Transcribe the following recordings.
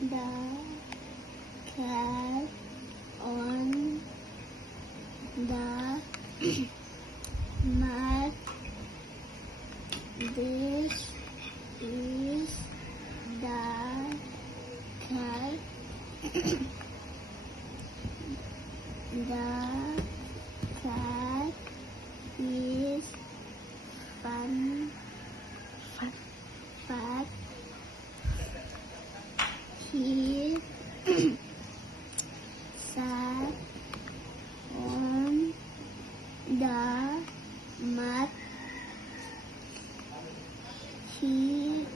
the cat on the mat. This is the cat. The cat is fat. He sat on the mat. He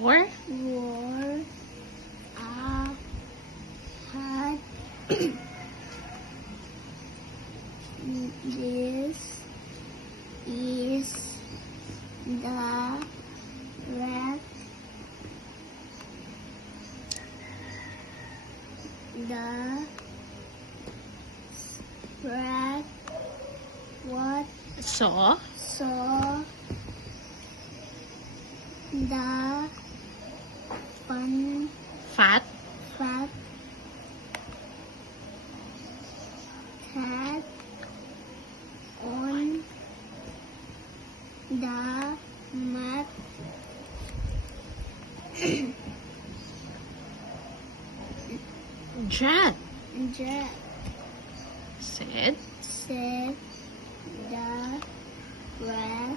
Wore wore a hat. This is the rat. The rat saw saw the fat fat cat on the mat. Jack Jack said said the rat,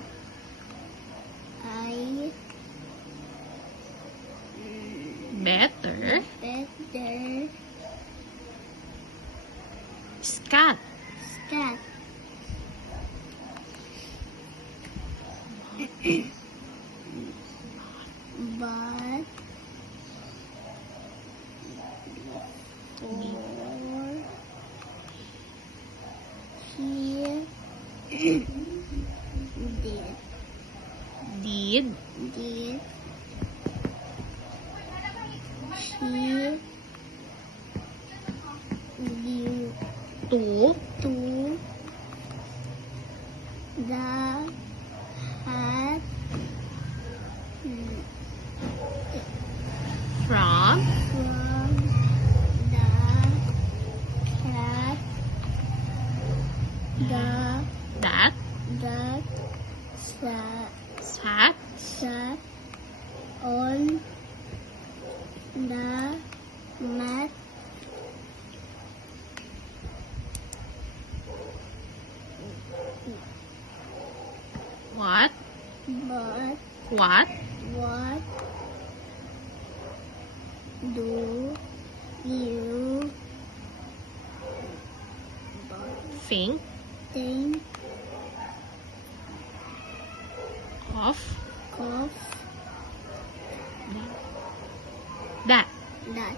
I better better scat scat. But for he did did he to to the hat from from the cat. that The sat sat on the mat. what But what what do you think think of of that that?